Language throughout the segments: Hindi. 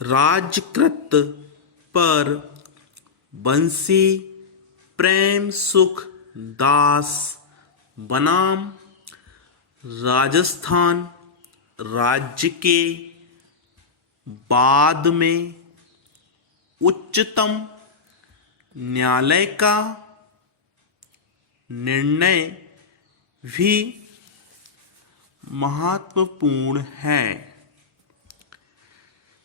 राजकृत पर बंसी प्रेम सुख दास बनाम राजस्थान राज्य के बाद में उच्चतम न्यायालय का निर्णय भी महत्वपूर्ण है।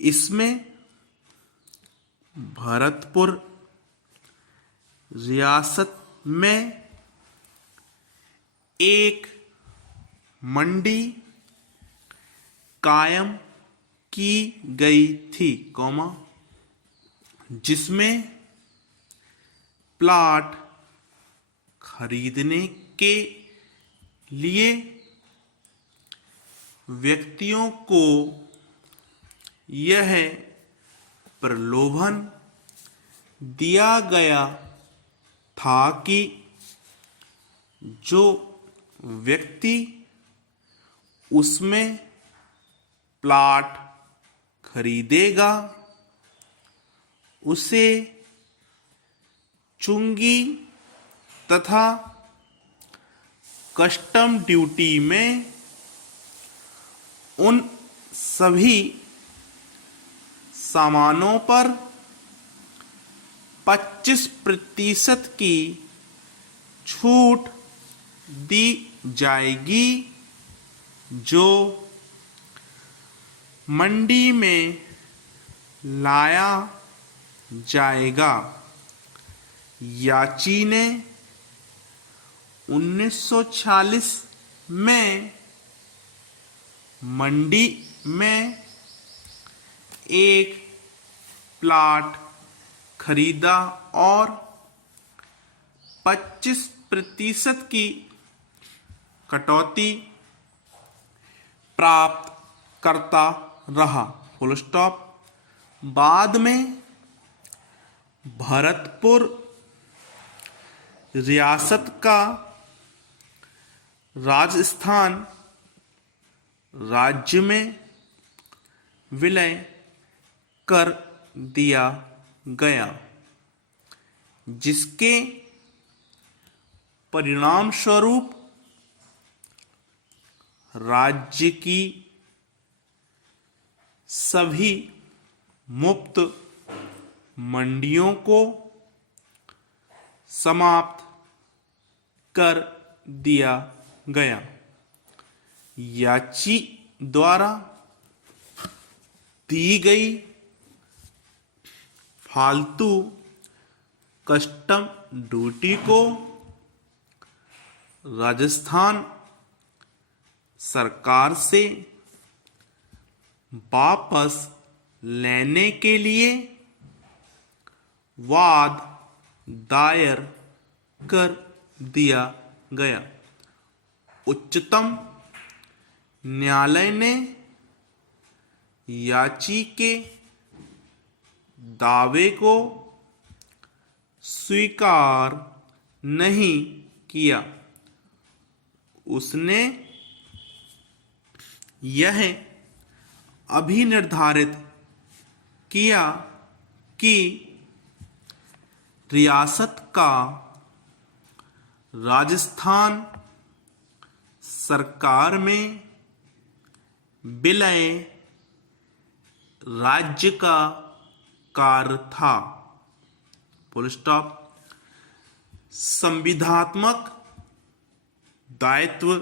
इसमें भरतपुर रियासत में एक मंडी कायम की गई थी, जिसमें प्लाट खरीदने के लिए व्यक्तियों को यह प्रलोभन दिया गया था कि जो व्यक्ति उसमें प्लाट खरीदेगा उसे चुंगी तथा कस्टम ड्यूटी में उन सभी सामानों पर 25% की छूट दी जाएगी जो मंडी में लाया जाएगा। याची ने 1946 में मंडी में एक प्लाट खरीदा और 25% की कटौती प्राप्त करता रहा। Full stop. बाद में भरतपुर रियासत का राजस्थान राज्य में विलय कर दिया गया, जिसके परिणाम स्वरूप राज्य की सभी मुक्त मंडियों को समाप्त कर दिया गया। याची द्वारा दी गई फालतू कस्टम ड्यूटी को राजस्थान सरकार से वापस लेने के लिए वाद दायर कर दिया गया। उच्चतम न्यायालय ने याची के दावे को स्वीकार नहीं किया। उसने यह अभिनिर्धारित किया कि रियासत का राजस्थान सरकार में विलय राज्य का कार्य था। Full stop. संविधात्मक दायित्व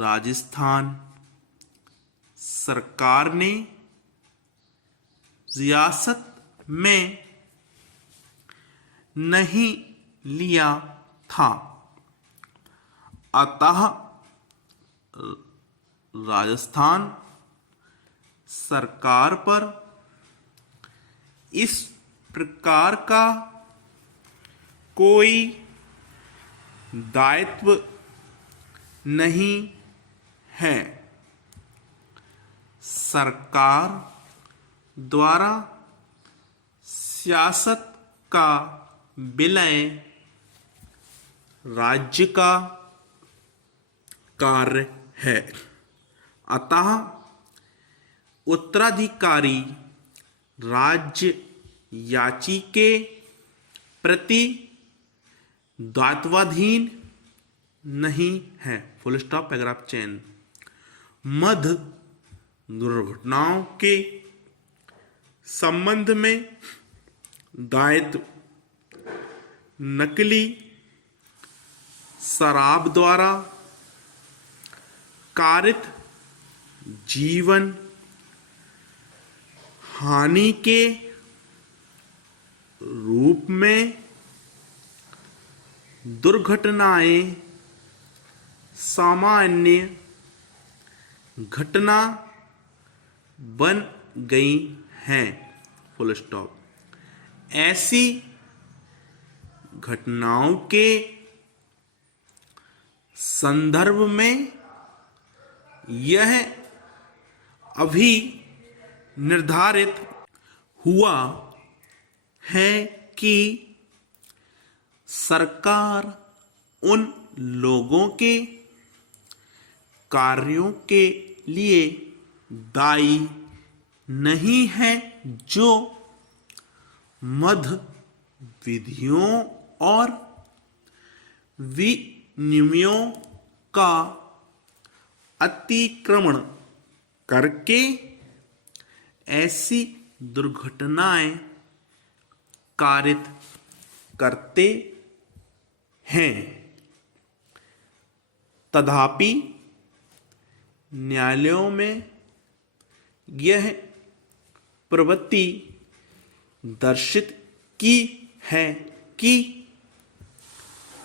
राजस्थान सरकार ने रियासत में नहीं लिया था, अतः राजस्थान सरकार पर इस प्रकार का कोई दायित्व नहीं है। सरकार द्वारा सियासत का विलय राज्य का कार्य है, अतः उत्तराधिकारी राज्य याची के प्रति दायित्वाधीन नहीं है। Full stop, paragraph change. मध्य दुर्घटनाओं के संबंध में दायित्व नकली शराब द्वारा कारित जीवन हानि के रूप में दुर्घटनाएं सामान्य घटना बन गई हैं। Full stop. ऐसी घटनाओं के संदर्भ में यह अभी निर्धारित हुआ है कि सरकार उन लोगों के कार्यों के लिए दायी नहीं है जो मध्य विधियों और विनियमों का अतिक्रमण करके ऐसी दुर्घटनाएं कारित करते हैं। तथापि न्यायालयों में यह प्रवृत्ति दर्शित की है कि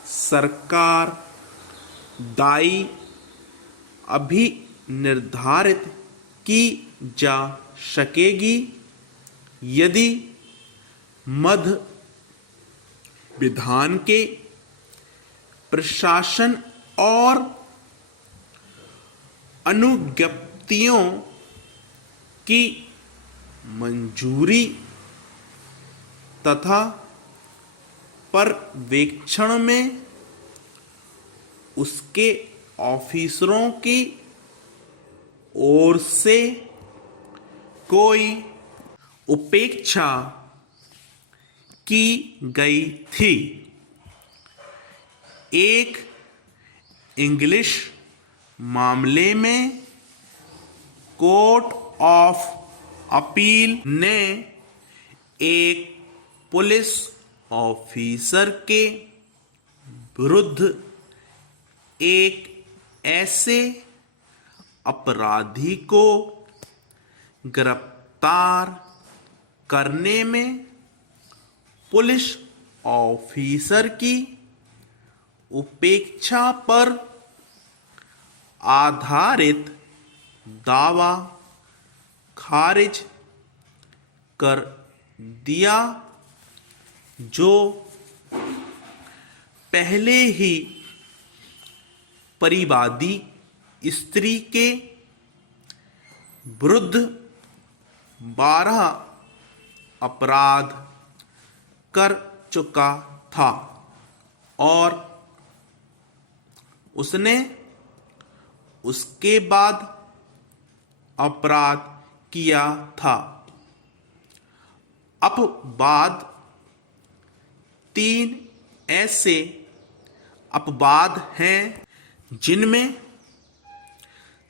सरकार दायी अभी निर्धारित की जा सकेगी यदि मध्य विधान के प्रशासन और अनुज्ञप्तियों की मंजूरी तथा पर्यवेक्षण में उसके ऑफिसरों की ओर से कोई उपेक्षा की गई थी। एक इंग्लिश मामले में कोर्ट ऑफ अपील ने एक पुलिस ऑफिसर के विरुद्ध एक ऐसे अपराधी को गिरफ्तार करने में पुलिस ऑफिसर की उपेक्षा पर आधारित दावा खारिज कर दिया, जो पहले ही परिवादी स्त्री के विरुद्ध 12 अपराध कर चुका था और उसने उसके बाद अपराध किया था। अपवाद 3 ऐसे अपवाद हैं जिनमें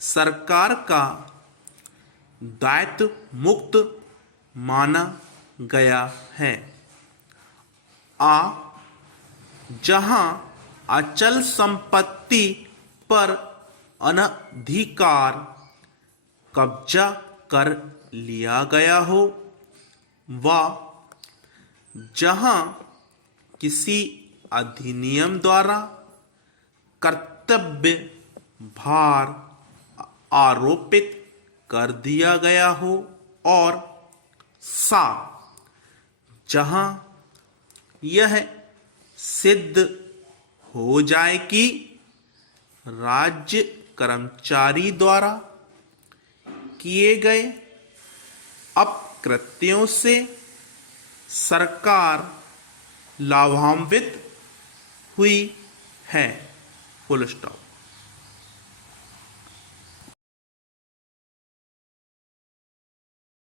सरकार का दायित्व मुक्त माना गया है। जहां अचल संपत्ति पर अनधिकार कब्जा कर लिया गया हो व जहां किसी अधिनियम द्वारा कर्तव्य भार आरोपित कर दिया गया हो और जहां यह सिद्ध हो जाए कि राज्य कर्मचारी द्वारा किए गए अपकृत्यों से सरकार लाभान्वित हुई है। Full stop.